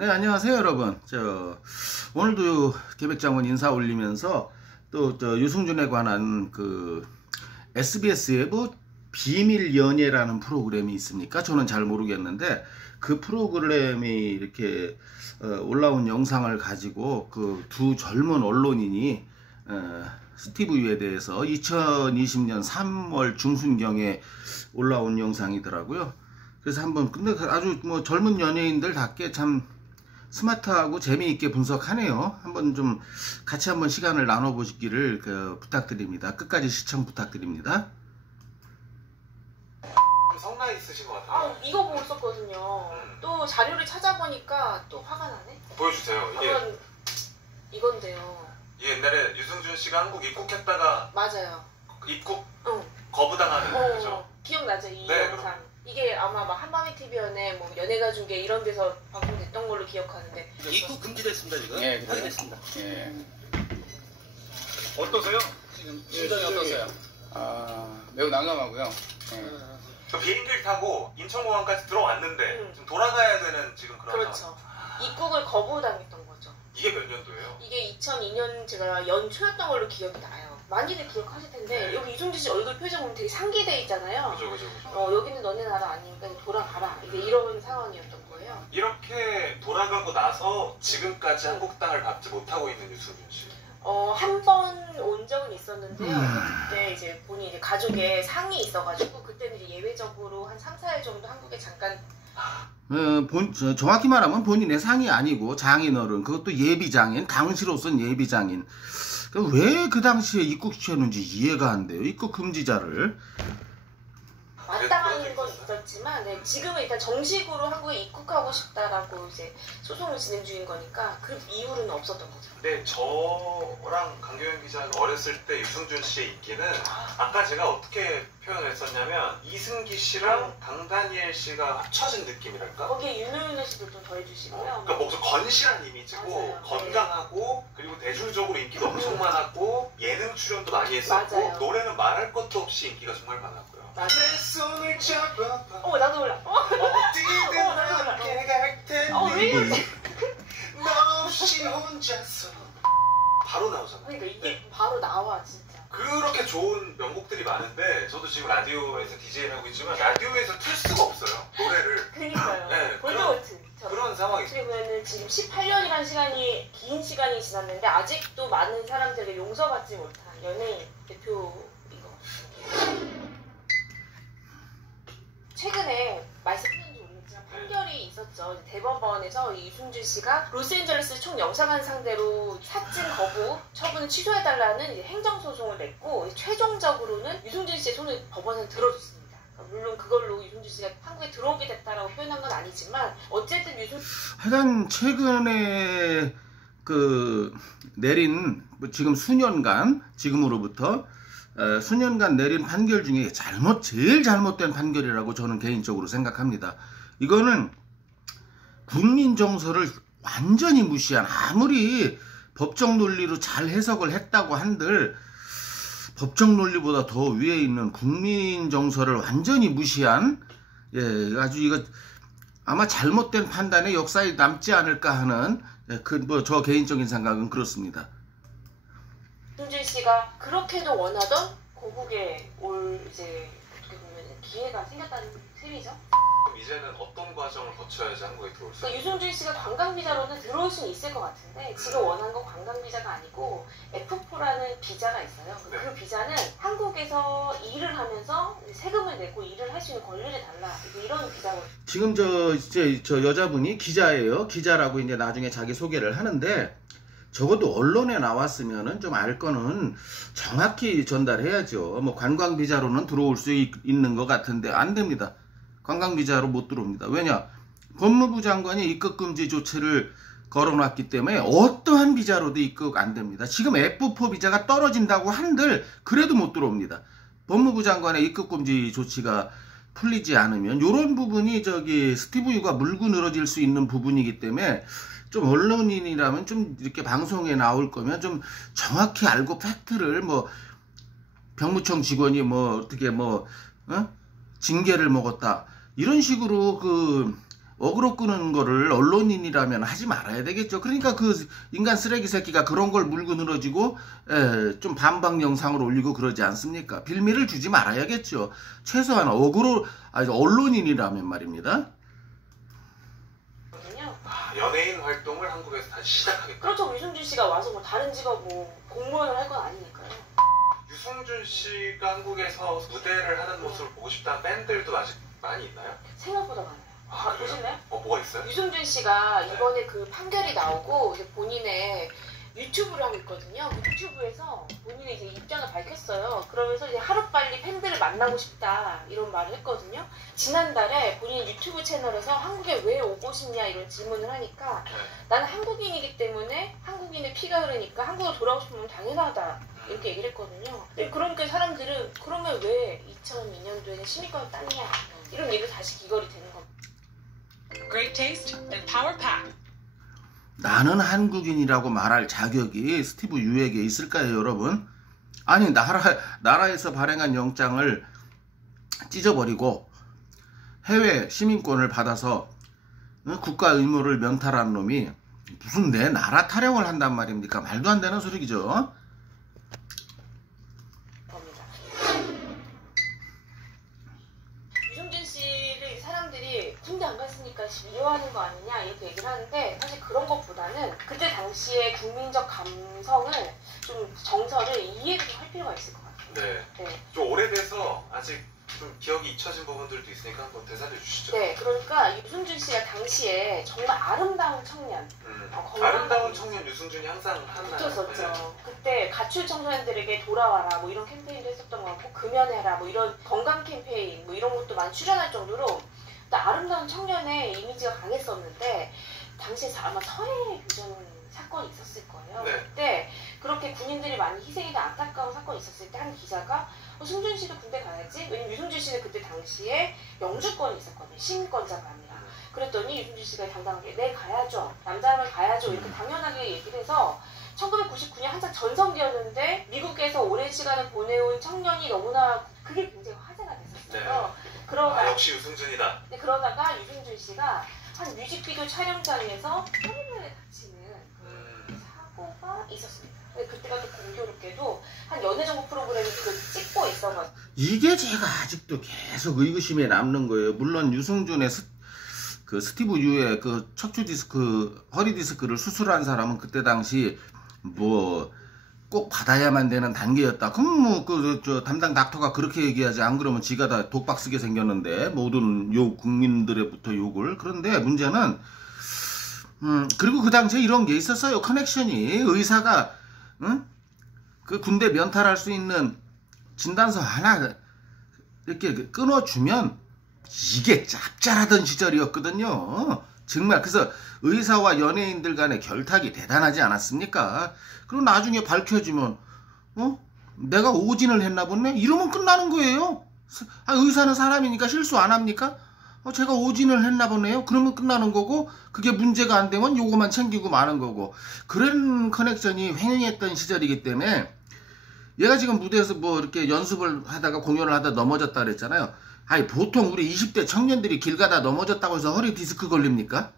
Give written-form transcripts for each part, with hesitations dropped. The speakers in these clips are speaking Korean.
네, 안녕하세요, 여러분. 오늘도 계백장원 인사 올리면서 또 유승준에 관한 SBS의 뭐 비밀 연예라는 프로그램이 있습니까? 저는 잘 모르겠는데 그 프로그램이 이렇게 올라온 영상을 가지고 그 두 젊은 언론인이 스티브 유에 대해서 2020년 3월 중순경에 올라온 영상이더라고요. 그래서 근데 아주 뭐 젊은 연예인들답게 참 스마트하고 재미있게 분석하네요. 같이 한번 시간을 나눠보시기를 부탁드립니다. 끝까지 시청 부탁드립니다. 성나 있으신 것 같아요. 이거 보고 있었거든요. 또 자료를 찾아보니까 또 화가 나네. 보여주세요. 이건데요. 이게 옛날에 유승준 씨가 한국 입국했다가 맞아요. 입국 거부당하는 거죠. 기억나죠? 이 네, 영상. 그럼. 이게 아마 막 한밤의 TV연에 뭐 연예가 중계 이런 데서 방송됐던 걸로 기억하는데. 입국 금지됐습니다 지금. 예, 확인됐습니다. 예. 어떠세요? 지금 심정이 어떠세요? 매우 난감하고요. 저 비행기를 타고 인천공항까지 들어왔는데 지금 돌아가야 되는 지금 그런 그렇죠. 상황. 입국을 거부당했던 거죠. 이게 몇 년도예요? 이게 2002년 제가 연초였던 걸로 기억이 나요. 많이들 기억하실 텐데 네. 여기 이종진 씨 얼굴 표정 보면 되게 상기돼 있잖아요. 그죠. 여기는 너네 나라 아니니까 돌아가라. 이제 이런 상황이었던 거예요. 이렇게 돌아가고 나서 지금까지 한국 땅을 밟지 못하고 있는 유승준 씨. 한 번 온 적은 있었는데요. 그때 이제 본인 이제 가족에 상이 있어가지고 그때는 이제 예외적으로 한 3, 4일 정도 한국에 잠깐. 정확히 말하면 본인의 상이 아니고 장인어른, 그것도 예비장인, 당시로선 예비장인. 왜 그 당시에 입국시켰는지 이해가 안 돼요. 입국 금지자를. 마땅한 건 있었지만 지금은 일단 정식으로 한국에 입국하고 싶다라고 이제 소송을 진행 중인 거니까 그 이후로는 없었던 거죠. 근데 저랑 강경현 기자는 어렸을 때 유승준 씨의 인기는 아까 제가 어떻게 표현했었냐면 이승기 씨랑 강다니엘 씨가 합쳐진 느낌이랄까? 거기에 윤호윤호 씨도 좀 더해주시고요. 그러니까 뭔가 건실한 이미지고 맞아요. 건강하고 그리고 대중적으로 인기도 엄청 많았고 예능 출연도 많이 했었고 맞아요. 노래는 말할 것도 없이 인기가 정말 많았고요. 맞아요. 내 손을 잡아봐 나도 몰라. 어디든 나도 몰라. 함께 갈 텐데 왜 이러지? 너 없이 혼자서 바로 나오잖아. 그러니까 이게 바로 나와 진짜. 그렇게 좋은 명곡들이 많은데 저도 지금 라디오에서 DJ를 하고 있지만 라디오에서 틀 수가 없어요 노래를. 그니까요. 네, 골드워트. 그런 상황이 있어요. 그리고는 지금 18년이라는 긴 시간이 지났는데 아직도 많은 사람들에게 용서받지 못한 연예인 대표인 것 같아요. 최근에 말씀드린지 모르겠지만 판결이 있었죠. 대법원에서 유승준 씨가 로스앤젤레스 총영사관 상대로 사진 거부 처분을 취소해달라는 행정소송을 냈고 최종적으로는 유승준 씨의 손을 법원에서 들어줬습니다. 물론 그걸로 유승준 씨가 한국에 들어오게 됐다라고 표현한 건 아니지만 어쨌든 하여간 최근에 내린 지금 지금으로부터 수년간 내린 판결 중에 제일 잘못된 판결이라고 저는 개인적으로 생각합니다. 이거는 국민 정서를 완전히 무시한, 아무리 법적 논리로 잘 해석을 했다고 한들 법적 논리보다 더 위에 있는 국민 정서를 완전히 무시한, 아주 이거 아마 잘못된 판단의 역사에 남지 않을까 하는 저 개인적인 생각은 그렇습니다. 유승준 씨가 그렇게도 원하던 고국에 올 어떻게 보면 기회가 생겼다는 셈이죠. 이제는 어떤 과정을 거쳐야지 한국에 들어올 수 그러니까 유승준 씨가 관광비자로는 들어올 수는 있을 것 같은데 지금 원하는 건 관광비자가 아니고 F4라는 비자가 있어요. 그 비자는 한국에서 일을 하면서 세금을 내고 일을 할 수 있는 권리를 달라, 이런 비자거든요. 지금 저 여자분이 기자예요. 기자라고 이제 나중에 자기 소개를 하는데 적어도 언론에 나왔으면은 좀 알 거는 정확히 전달해야죠. 뭐 관광비자로는 들어올 수 있는 것 같은데 안 됩니다. 관광비자로 못 들어옵니다. 왜냐? 법무부 장관이 입국금지 조치를 걸어놨기 때문에 어떠한 비자로도 입국 안 됩니다. 지금 F4 비자가 떨어진다고 한들 그래도 못 들어옵니다. 법무부 장관의 입국금지 조치가 풀리지 않으면 이런 부분이 스티브 유가 물고 늘어질 수 있는 부분이기 때문에 좀 언론인이라면 좀 이렇게 방송에 나올 거면 좀 정확히 알고 팩트를 병무청 직원이 어떻게 징계를 먹었다 이런 식으로 어그로 끄는 거를 언론인이라면 하지 말아야 되겠죠. 그러니까 그 인간 쓰레기 새끼가 그런 걸 물고 늘어지고 좀 반박 영상을 올리고 그러지 않습니까? 빌미를 주지 말아야겠죠. 최소한 어그로 언론인이라면 말입니다. 연예인 활동을 한국에서 다시 시작하겠다. 그렇죠. 유승준 씨가 와서 뭐 다른 직업 뭐 공무원을 할 건 아니니까요. 유승준 씨가 한국에서 무대를 하는 모습을 보고 싶다는 팬들도 아직 많이 있나요? 생각보다 많아요. 아, 그래요? 보실래요? 뭐가 있어요? 유승준 씨가 이번에 그 판결이 나오고 이제 본인의 유튜브를 하고 있거든요. 그 유튜브에서 본인의 이제 입장을 밝혔어요. 그러면서 이제 하루빨리 팬들을 만나고 싶다 이런 말을 했거든요. 지난달에 본인 유튜브 채널에서 한국에 왜 오고 싶냐 이런 질문을 하니까 나는 한국인이기 때문에 한국인의 피가 흐르니까 한국으로 돌아오고 싶으면 당연하다 이렇게 얘기를 했거든요. 그러니까 사람들은 그러면 왜 2002년도에는 시민권을 땄냐 이런 얘기를 다시 기걸이 되는 겁니다. Great taste and power pack. 나는 한국인이라고 말할 자격이 스티브 유에게 있을까요, 여러분? 아니, 나라에서 발행한 영장을 찢어버리고 해외 시민권을 받아서 국가 의무를 면탈한 놈이 무슨 내 나라 타령을 한단 말입니까? 말도 안 되는 소리죠. 유승준 씨를 사람들이 군대 안 갔으니까 미워하는 거 아니냐 이렇게 얘기를 하는데 사실 그런 것보다는 그때 당시의 국민적 감성을 좀 정서를 이해를 좀 할 필요가 있을 것 같아요. 네. 좀 오래돼서 아직 좀 기억이 잊혀진 부분들도 있으니까 한번 대사해 주시죠. 네, 그러니까 유승준 씨가 당시에 정말 아름다운 청년, 아름다운 청년 유승준이 항상 하나요? 붙었었죠. 네. 그때 가출 청소년들에게 돌아와라 뭐 이런 캠페인도 했었던 것 같고 금연해라 뭐 이런 건강 캠페인 뭐 이런 것도 많이 출연할 정도로 또 아름다운 청년의 이미지가 강했었는데 당시에 아마 서해 교전 사건이 있었을 거예요. 네. 그때 그렇게 군인들이 많이 희생이 된 안타까운 사건이 있었을 때 한 기자가 승준 씨도 군대 가야지? 왜냐면 유승준 씨는 그때 당시에 영주권이 있었거든요. 시민권자가 아니라. 그랬더니 유승준 씨가 당당하게 네 가야죠. 남자라면 가야죠. 이렇게 당연하게 얘기를 해서 1999년 한창 전성기였는데 미국에서 오랜 시간을 보내온 청년이 너무나 그게 굉장히 화제가 됐었어요. 네. 역시 유승준이다. 네, 그러다가 유승준 씨가 한 뮤직비디오 촬영장에서 허리를 다치는 그 사고가 있었습니다. 그때가 또 공교롭게도 한 연애정보 프로그램을 찍고 있어가지고 이게 제가 아직도 계속 의구심에 남는 거예요. 물론 유승준의 스티브 유의 그 척추 디스크, 허리 디스크를 수술한 사람은 그때 당시 뭐 꼭 받아야만 되는 단계였다. 그럼 뭐 저 담당 닥터가 그렇게 얘기하지. 안 그러면 지가 다 독박 쓰게 생겼는데 모든 국민들의부터 욕을. 그런데 문제는 그리고 그 당시에 이런 게 있었어요. 커넥션이 의사가 그 군대 면탈할 수 있는 진단서 하나 이렇게 끊어주면 이게 짭짤하던 시절이었거든요. 정말. 그래서 의사와 연예인들 간의 결탁이 대단하지 않았습니까? 그리고 나중에 밝혀지면 내가 오진을 했나 보네? 이러면 끝나는 거예요. 의사는 사람이니까 실수 안 합니까? 제가 오진을 했나 보네요. 그러면 끝나는 거고, 그게 문제가 안 되면 요거만 챙기고 마는 거고. 그런 커넥션이 횡행했던 시절이기 때문에 얘가 지금 무대에서 뭐 이렇게 연습을 하다가 공연을 하다 넘어졌다 그랬잖아요. 아니, 보통 우리 20대 청년들이 길 가다 넘어졌다고 해서 허리 디스크 걸립니까?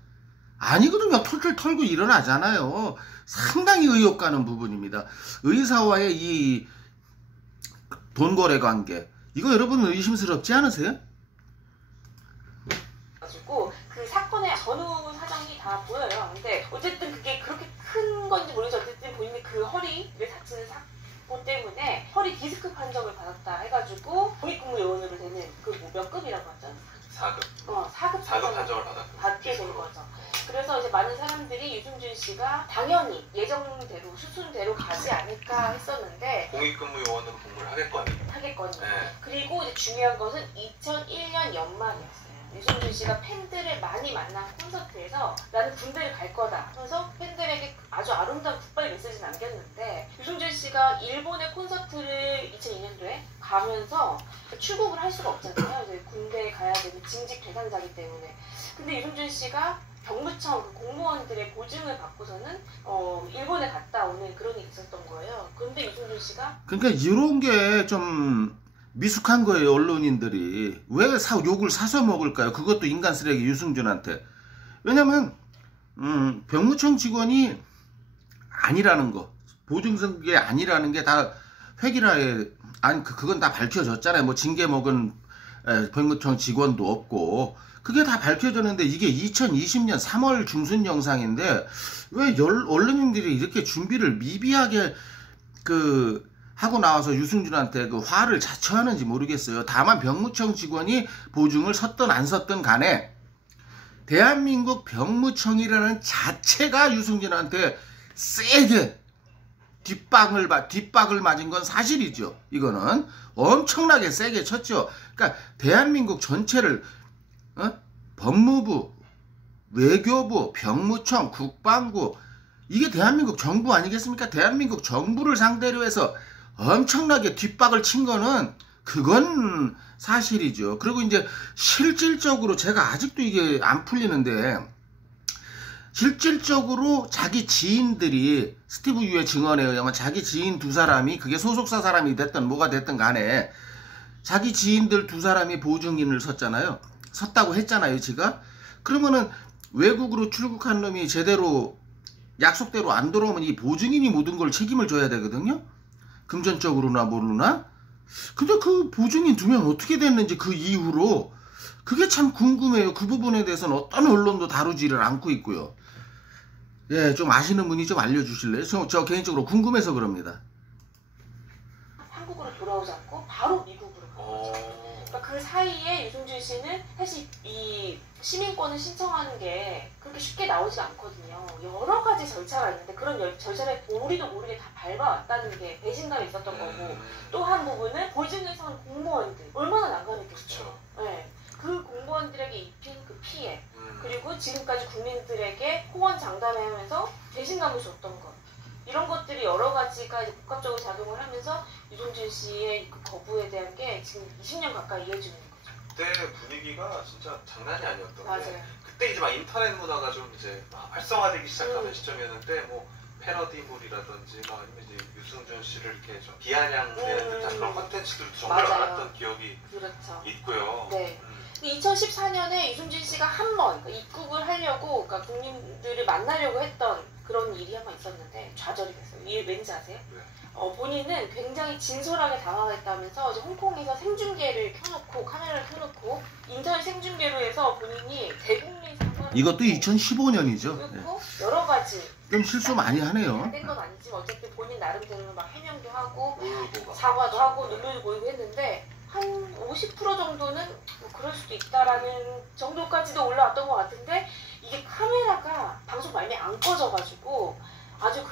아니거든요. 털털 털고 일어나잖아요. 상당히 의혹 가는 부분입니다. 의사와의 이 돈거래 관계. 이거 여러분 의심스럽지 않으세요? 가지고 그 사건의 전후 사정이 다 보여요. 근데 어쨌든 그게 그렇게 큰 건지 모르겠죠. 어쨌든 본인이 그 허리를 다치는 사건 때문에 허리 디스크 판정을 받았다 해가지고 공익근무요원으로 되는 그 뭐 몇 급이라고 하죠? 4급. 4급 판정을 받게 된 거죠. 그래서 이제 많은 사람들이 유승준 씨가 당연히 예정대로 수순대로 가지 않을까 했었는데 공익근무요원으로 복무를 하겠거니. 네. 그리고 이제 중요한 것은 2001년 연말이었어요. 유승준 씨가 팬들을 많이 만난 콘서트에서 나는 군대를 갈 거다 하면서 팬들에게 아주 아름다운 굿바이 메시지 남겼는데 유승준 씨가 일본의 콘서트를 2002년도에 가면서 출국을 할 수가 없잖아요. 이제 군대에 가야 되는 징집 대상자이기 때문에. 근데 유승준 씨가 병무청 그 공무원들의 보증을 받고서는 일본에 갔다 오는 그런 일이 있었던 거예요. 그런데 유승준 씨가 그러니까 이런 게 좀 미숙한 거예요. 언론인들이 왜 욕을 사서 먹을까요? 그것도 인간 쓰레기 유승준한테. 왜냐면 병무청 직원이 아니라는 거, 보증성게 아니라는 게 다 획일화에 아니 그건 다 밝혀졌잖아요. 뭐 징계 먹은 병무청 직원도 없고 그게 다 밝혀졌는데 이게 2020년 3월 중순 영상인데 왜 언론인들이 이렇게 준비를 미비하게 하고 나와서 유승준한테 그 화를 자초하는지 모르겠어요. 다만 병무청 직원이 보증을 섰든 안 섰든 간에 대한민국 병무청이라는 자체가 유승준한테 세게 뒷박을 맞은 건 사실이죠. 이거는 엄청나게 세게 쳤죠. 그러니까 대한민국 전체를 법무부, 외교부, 병무청, 국방부 이게 대한민국 정부 아니겠습니까? 대한민국 정부를 상대로 해서 엄청나게 뒷박을 친 거는 그건 사실이죠. 그리고 이제 실질적으로 제가 아직도 이게 안 풀리는데 실질적으로 자기 지인들이 스티브 유의 증언에 의하면 자기 지인 두 사람이 그게 소속사 사람이 됐든 뭐가 됐든 간에 자기 지인들 두 사람이 보증인을 섰잖아요. 섰다고 했잖아요, 지가. 그러면은 외국으로 출국한 놈이 제대로 약속대로 안 돌아오면 이 보증인이 모든 걸 책임을 져야 되거든요. 금전적으로나 모르나. 근데 그 보증인 두 명 어떻게 됐는지 그 이후로 그게 참 궁금해요. 그 부분에 대해서는 어떤 언론도 다루지를 않고 있고요. 예, 좀 아시는 분이 좀 알려주실래요? 저 개인적으로 궁금해서 그럽니다. 한국으로 돌아오지 않고 바로 미국으로 간 거죠. 그러니까 그 사이에 유승준 씨는 사실 이 시민권을 신청하는 게 그렇게 쉽게 나오지 않거든요. 여러 가지 절차가 있는데 그런 절차를 우리도 모르게 다 밟아왔다는 게 배신감이 있었던 거고 또 한 부분은 보증을 선 공무원들 얼마나 난감했겠어요. 네. 그 공무원들에게 입힌 그 피해 그리고 지금까지 국민들에게 호언장담하면서 배신감을 줬던 것 이런 것들이 여러 가지가 이제 복합적으로 작용을 하면서 유승준 씨의 그 거부에 대한 게 지금 20년 가까이 이어지는 거죠. 그때 분위기가 진짜 장난이 아니었던 맞아요. 게 그때 이제 막 인터넷 문화가 좀 이제 막 활성화되기 시작하는 시점이었는데 뭐 패러디물이라든지 막 아니면 이제 유승준 씨를 이렇게 좀 비아냥대는 듯한 그런 컨텐츠들도 정말 맞아요. 많았던 기억이 그렇죠. 있고요. 네. 2014년에 유승준 씨가 한 번 입국을 하려고 그러니까 국민들을 만나려고 했던 그런 일이 한 번 있었는데 좌절이 됐어요. 이게 왠지 아세요? 네. 본인은 굉장히 진솔하게 당황했다면서 이제 홍콩에서 생중계를 켜놓고 카메라를 켜놓고 인터넷 생중계로 해서 본인이 대국민 사과를 이것도 2015년이죠. 그리고 여러 가지 좀 실수 많이 하네요. 된 건 아니지만 어쨌든 본인 나름대로 막 해명도 하고 울고 막 사과도 하고 눈물도 보이고 했는데 한 50% 정도는 뭐 그럴 수도 있다라는 정도까지도 올라왔던 것 같은데 이게 카메라가 방송 말미에 안 꺼져가지고 아주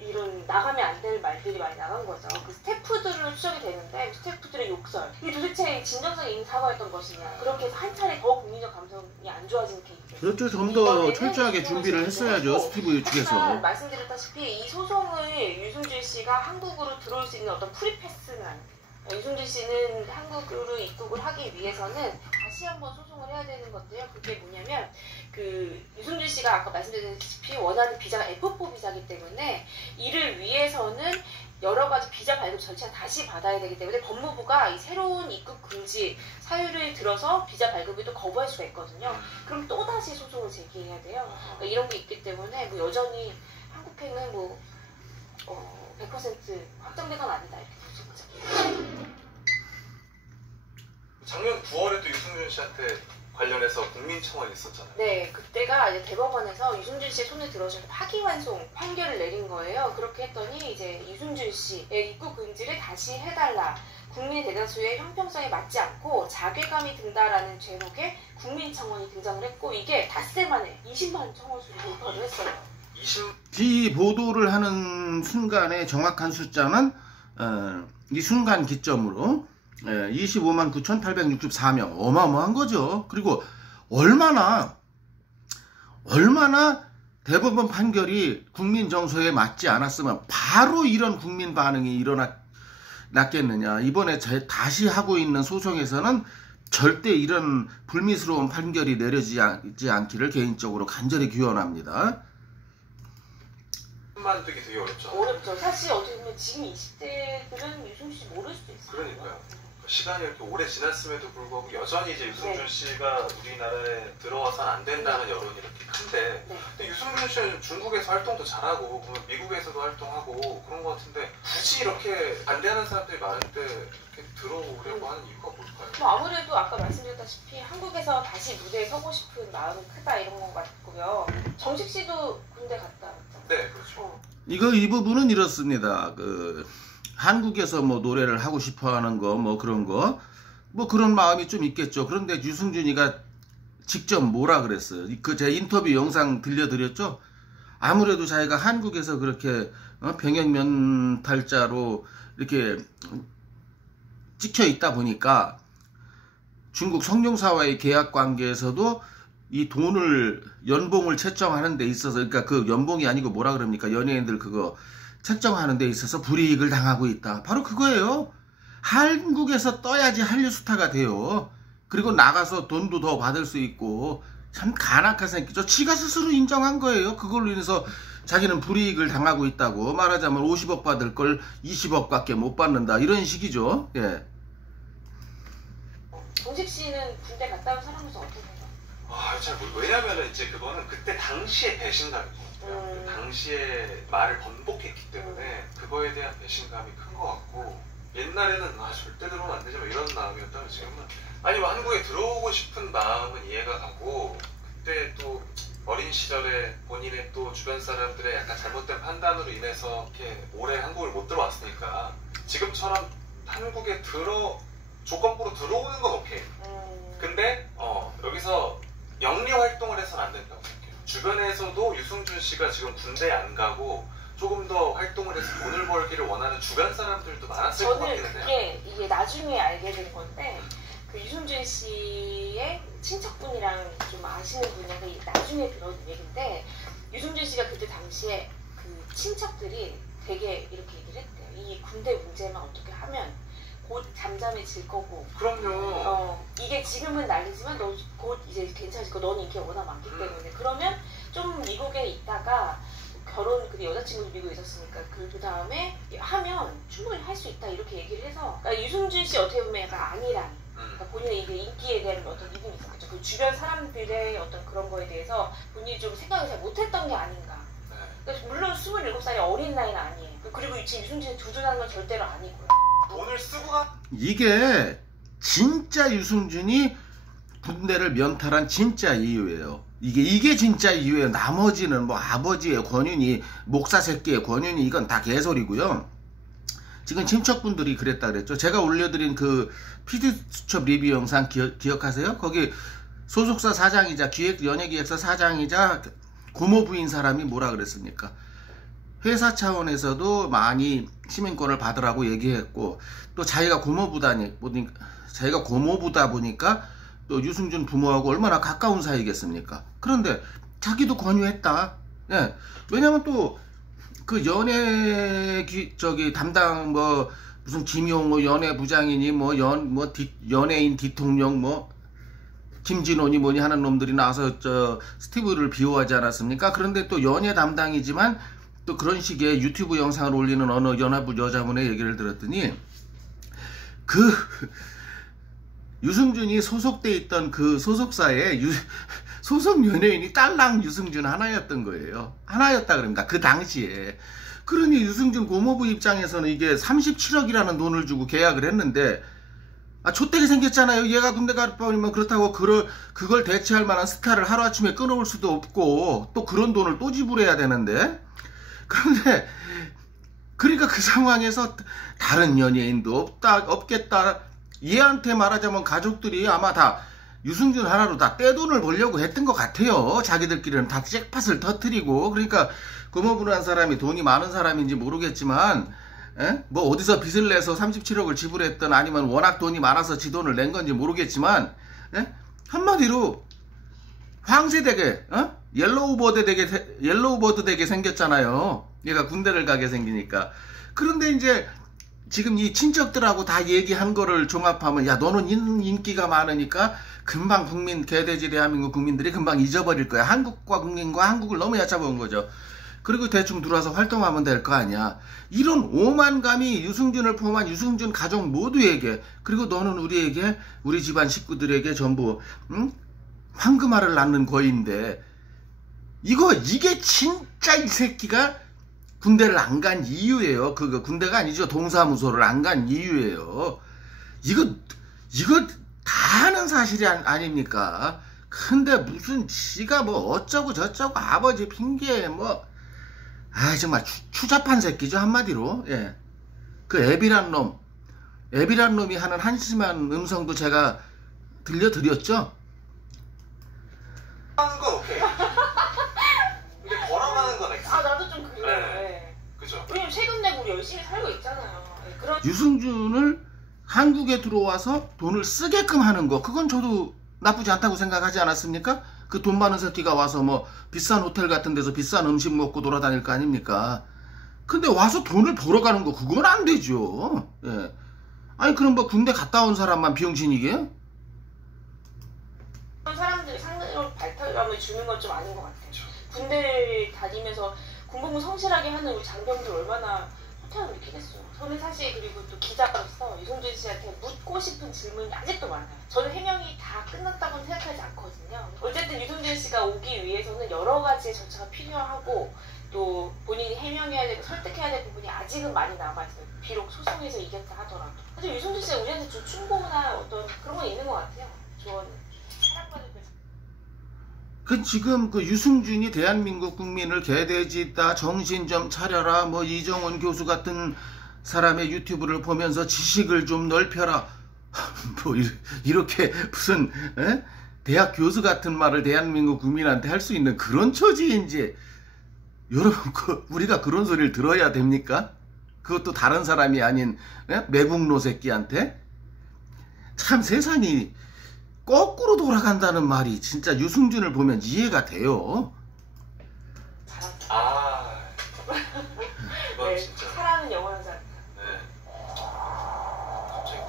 이런 나가면 안 될 말들이 많이 나간 거죠. 그 스태프들로 추정이 되는데 스태프들의 욕설 이게 도대체 진정성 있는 사과였던 것이냐 그렇게 해서 한 차례 더 국민적 감성이 안 좋아지는 케이스. 그렇죠. 좀 더 철저하게 준비를 했어야죠. 스티브 측에서. 말씀드렸다시피 이 소송을 유승준 씨가 한국으로 들어올 수 있는 어떤 프리패스는 아닙니다. 유승준 씨는 한국으로 입국을 하기 위해서는 다시 한번 소송을 해야 되는 건데요. 그게 뭐냐면 유승준 씨가 아까 말씀드렸다시피 원하는 비자가 F4 비자이기 때문에 이를 위해서는 여러 가지 비자 발급 절차를 다시 받아야 되기 때문에 법무부가 이 새로운 입국 금지 사유를 들어서 비자 발급을 또 거부할 수가 있거든요. 그럼 또 다시 소송을 제기해야 돼요. 그러니까 이런 게 있기 때문에 뭐 여전히 한국행은 100% 확정된 건 아니다 이렇게 볼 수 있죠. 작년 9월에도 유승준 씨한테 관련해서 국민청원이 있었잖아요. 네, 그때가 이제 대법원에서 유승준 씨의 손을 들어주고 파기환송 판결을 내린 거예요. 그렇게 했더니 이제 유승준 씨의 입국 금지를 다시 해달라. 국민의 대다수의 형평성에 맞지 않고 자괴감이 든다라는 제목의 국민청원이 등장을 했고 이게 닷새 만에 20만 청원수를 돌파를 했어요. 이 보도를 하는 순간의 정확한 숫자는 이 순간 기점으로 25만 9,864명 어마어마한 거죠. 그리고 얼마나 대법원 판결이 국민 정서에 맞지 않았으면 바로 이런 국민 반응이 일어났겠느냐. 이번에 다시 하고 있는 소송에서는 절대 이런 불미스러운 판결이 내려지지 않기를 개인적으로 간절히 기원합니다. 만들기 되게 어렵죠. 어렵죠. 사실 어떻게 보면 지금 20대들은 유승준 씨 모를 수도 있어요. 그러니까요. 시간이 이렇게 오래 지났음에도 불구하고 여전히 이제 유승준 씨가 우리나라에 들어와서는 안 된다는 여론이 이렇게 큰데 근데 유승준 씨는 중국에서 활동도 잘하고 미국에서도 활동하고 그런 것 같은데 굳이 이렇게 반대하는 사람들이 많은데 이렇게 들어오려고 하는 이유가 뭘까요? 뭐 아무래도 아까 말씀드렸다시피 한국에서 다시 무대에 서고 싶은 마음이 크다 이런 것 같고요. 정식 씨도 군대 갔다 왔죠? 네, 그렇죠. 이 부분은 이렇습니다. 한국에서 뭐 노래를 하고 싶어 하는 거, 뭐 그런 거, 뭐 그런 마음이 좀 있겠죠. 그런데 유승준이가 직접 뭐라 그랬어요? 제 인터뷰 영상 들려드렸죠? 아무래도 자기가 한국에서 그렇게 병역면탈자로 이렇게 찍혀 있다 보니까 중국 성룡사와의 계약 관계에서도 이 돈을 연봉을 책정하는 데 있어서 그러니까 그 연봉이 아니고 뭐라 그럽니까? 연예인들 그거 책정하는 데 있어서 불이익을 당하고 있다. 바로 그거예요. 한국에서 떠야지 한류 스타가 돼요. 그리고 나가서 돈도 더 받을 수 있고 참 간악한 새끼죠. 지가 스스로 인정한 거예요. 그걸로 인해서 자기는 불이익을 당하고 있다고. 말하자면 50억 받을 걸 20억밖에 못 받는다. 이런 식이죠. 예. 정식 씨는 군대 갔다 온 사람으로서 어떻게 생각해요? 잘 모르고 왜냐면은 이제 그거는 그때 당시의 배신감이거든요. 그 당시에 말을 번복했기 때문에 그거에 대한 배신감이 큰 것 같고 옛날에는 절대 들어오면 안 되지 이런 마음이었다면 지금은 아니 뭐 한국에 들어오고 싶은 마음은 이해가 가고 그때 또 어린 시절에 본인의 또 주변 사람들의 약간 잘못된 판단으로 인해서 이렇게 오래 한국을 못 들어왔으니까 지금처럼 한국에 조건부로 들어오는 건 오케이. 근데 여기서 영리 활동을 해서는 안 된다고 생각해요. 주변에서도 유승준 씨가 지금 군대에 안 가고 조금 더 활동을 해서 돈을 벌기를 원하는 주변 사람들도 많았을 것 같긴 해요. 저는 이게 나중에 알게 된 건데 그 유승준 씨의 친척분이랑 좀 아시는 분이 나중에 들은 얘기인데 유승준 씨가 그때 당시에 그 친척들이 되게 이렇게 얘기를 했대요. 이 군대 문제만 어떻게 하면 곧 잠잠해질 거고. 그럼요. 이게 지금은 난리지만 너 곧 이제 괜찮아질 거. 너는 인기가 워낙 많기 때문에. 그러면 좀 미국에 있다가 그때 여자친구도 미국에 있었으니까 그 다음에 하면 충분히 할 수 있다 이렇게 얘기를 해서 그러니까 유승준 씨 어떻게 보면 약간 안일한 그러니까 본인의 이게 인기에 대한 어떤 믿음이 있었겠죠. 그 주변 사람들의 어떤 그런 거에 대해서 본인이 좀 생각을 잘 못했던 게 아닌가. 그러니까 물론 27살이 어린 나이는 아니에요. 그리고 지금 유승준이 두둔하는 건 절대로 아니고요. 돈을 쓰고 가? 이게 진짜 유승준이 군대를 면탈한 진짜 이유예요. 이게 진짜 이유예요. 나머지는 뭐 아버지의 권윤이, 목사 새끼의 권윤이 이건 다 개소리고요. 지금 친척분들이 그랬다 그랬죠. 제가 올려드린 그 PD수첩 리뷰 영상 기억하세요? 거기 소속사 사장이자 연예기획사 사장이자 고모부인 사람이 뭐라 그랬습니까? 회사 차원에서도 많이 시민권을 받으라고 얘기했고 또 자기가 고모부다 보니까 또 유승준 부모하고 얼마나 가까운 사이겠습니까? 그런데 자기도 권유했다. 예. 왜냐면 또 그 연예 담당 뭐 무슨 김용 뭐 연예 부장이니 연예인 대통령 뭐 김진원이 뭐니 하는 놈들이 나와서 스티브를 비호하지 않았습니까? 그런데 또 연예 담당이지만 또 그런 식의 유튜브 영상을 올리는 어느 연합부 여자분의 얘기를 들었더니 그 유승준이 소속돼 있던 그 소속사에 소속 연예인이 딸랑 유승준 하나였던 거예요. 하나였다 그럽니다. 그 당시에. 그러니 유승준 고모부 입장에서는 이게 37억이라는 돈을 주고 계약을 했는데 좆되게 생겼잖아요. 얘가 군대 갈 뻔이면 그렇다고 그걸 대체할 만한 스타를 하루아침에 끊어올 수도 없고 또 그런 돈을 또 지불해야 되는데 그런데 그러니까 그 상황에서 다른 연예인도 없겠다. 얘한테 말하자면 가족들이 아마 다 유승준 하나로 다 떼돈을 벌려고 했던 것 같아요. 자기들끼리는 다 잭팟을 터뜨리고. 그러니까 고모부란 사람이 돈이 많은 사람인지 모르겠지만 뭐 어디서 빚을 내서 37억을 지불했던 아니면 워낙 돈이 많아서 지 돈을 낸 건지 모르겠지만 한마디로 황새되게 옐로우버드 되게 생겼잖아요. 얘가 군대를 가게 생기니까. 그런데 이제 지금 이 친척들하고 다 얘기한 거를 종합하면 야 너는 인기가 많으니까 금방 개돼지 대한민국 국민들이 금방 잊어버릴 거야. 한국과 국민과 한국을 너무 얕잡아온 거죠. 그리고 대충 들어와서 활동하면 될 거 아니야. 이런 오만감이 유승준을 포함한 유승준 가족 모두에게, 그리고 너는 우리에게, 우리 집안 식구들에게 전부 황금알을 낳는 거인데, 이게 진짜 이 새끼가 군대를 안 간 이유예요. 군대가 아니죠. 동사무소를 안 간 이유예요. 이거 다 아는 사실이 아닙니까? 근데 무슨 지가 뭐 어쩌고 저쩌고 아버지 핑계 뭐, 정말 추잡한 새끼죠, 한마디로. 예. 그 애비란 놈이 하는 한심한 음성도 제가 들려드렸죠. 하는 건 오케이. 근데 벌어가는 건 엑스. 나도 좀 그래요. 네. 네. 그죠? 왜냐면 최근 내고 우리 열심히 살고 있잖아요. 네, 그런 유승준을 한국에 들어와서 돈을 쓰게끔 하는 거, 그건 저도 나쁘지 않다고 생각하지 않았습니까? 그 돈 많은 새끼가 와서 뭐 비싼 호텔 같은 데서 비싼 음식 먹고 돌아다닐 거 아닙니까? 근데 와서 돈을 벌어가는 거, 그건 안 되죠. 예. 아니 그럼 뭐 군대 갔다 온 사람만 병신이게? 사람들이 상대적으로 발탁감을 주는 건 좀 아닌 것 같아요. 군대를 다니면서 군복무 성실하게 하는 우리 장병들 얼마나 호탕을 느끼겠어요. 저는 사실 그리고 또 기자로서 유승준 씨한테 묻고 싶은 질문이 아직도 많아요. 저는 해명이 다 끝났다고는 생각하지 않거든요. 어쨌든 유승준 씨가 오기 위해서는 여러 가지의 절차가 필요하고 또 본인이 해명해야 되고 설득해야 될 부분이 아직은 많이 남아있어요. 비록 소송에서 이겼다 하더라도. 사실 유승준 씨가 우리한테 좀 충고나 어떤 그런 건 있는 것 같아요. 조언은. 사랑받을 때. 지금 유승준이 대한민국 국민을 개돼지다, 정신 좀 차려라, 뭐 이정원 교수 같은 사람의 유튜브를 보면서 지식을 좀 넓혀라, 뭐 이렇게 무슨 대학 교수 같은 말을 대한민국 국민한테 할 수 있는 그런 처지인지, 여러분 우리가 그런 소리를 들어야 됩니까? 그것도 다른 사람이 아닌 매국노 새끼한테? 참 세상이 거꾸로 돌아간다는 말이 진짜 유승준을 보면 이해가 돼요. 이건 네, 진짜. 사랑은 영원한 사람. 네. 갑자기.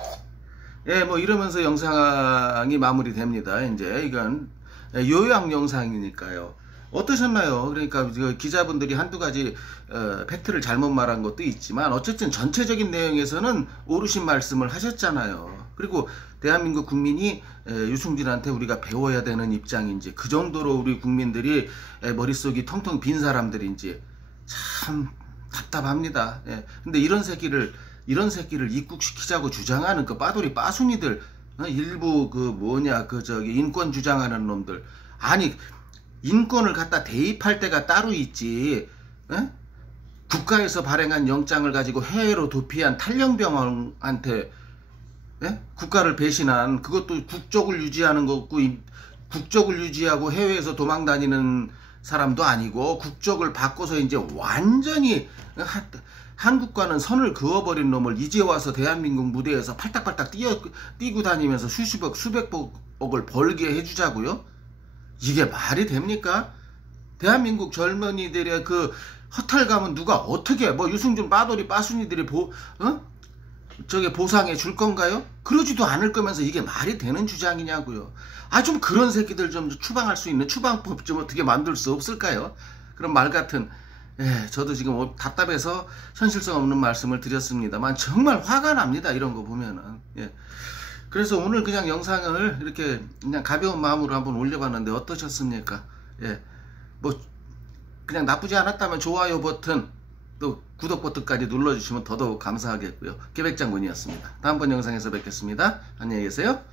예, 뭐 이러면서 영상이 마무리됩니다. 이제 이건 요약 영상이니까요. 어떠셨나요? 그러니까 기자분들이 한두 가지 팩트를 잘못 말한 것도 있지만 어쨌든 전체적인 내용에서는 옳으신 말씀을 하셨잖아요. 그리고 대한민국 국민이 유승준한테 우리가 배워야 되는 입장인지, 그 정도로 우리 국민들이 머릿속이 텅텅 빈 사람들인지 참 답답합니다. 예. 근데 이런 새끼를 입국시키자고 주장하는 그 빠돌이 빠순이들, 일부 인권 주장하는 놈들, 아니 인권을 갖다 대입할 때가 따로 있지. 에? 국가에서 발행한 영장을 가지고 해외로 도피한 탈영병한테 국가를 배신한, 그것도 국적을 유지하는 거고, 국적을 유지하고 해외에서 도망 다니는 사람도 아니고, 국적을 바꿔서 이제 완전히 한국과는 선을 그어버린 놈을 이제 와서 대한민국 무대에서 팔딱팔딱 뛰고 다니면서 수백억을 벌게 해주자고요? 이게 말이 됩니까? 대한민국 젊은이들의 그 허탈감은 누가 어떻게, 뭐 유승준 빠돌이 빠순이들이 보상해 줄 건가요? 그러지도 않을 거면서 이게 말이 되는 주장이냐고요. 좀 그런 새끼들 좀 추방할 수 있는 추방법 좀 어떻게 만들 수 없을까요? 그런 말 같은, 저도 지금 답답해서 현실성 없는 말씀을 드렸습니다만 정말 화가 납니다. 이런 거 보면은. 그래서 오늘 그냥 영상을 이렇게 그냥 가벼운 마음으로 한번 올려봤는데 어떠셨습니까? 뭐 그냥 나쁘지 않았다면 좋아요 버튼, 또 구독 버튼까지 눌러주시면 더더욱 감사하겠고요. 개백장군이었습니다. 다음번 영상에서 뵙겠습니다. 안녕히 계세요.